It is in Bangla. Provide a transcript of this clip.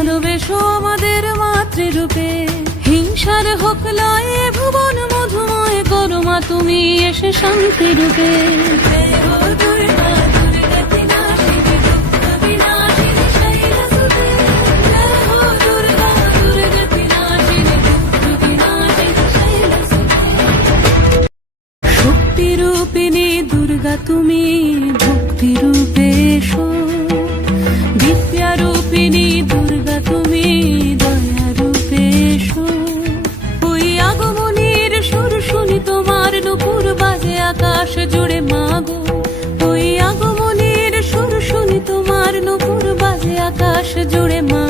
ভালোবেসো আমাদের মাতৃরূপে, হিংসার হোক লয়ে ভুবন মধুময় করো মা তুমি এসে শান্তি রূপে। শক্তিরূপিণী দুর্গা তুমি ভক্তি রূপে এসো, বিদ্যারূপিণী দুর্গা তুমি দয়া রূপে এসো। ওই আগমনীর সুর শুনি তোমার নুপুর বাজে আকাশ জুড়ে মাগো, ওই আগমনীর সুর শুনি তোমার নুপুর বাজে আকাশ জুড়ে মা।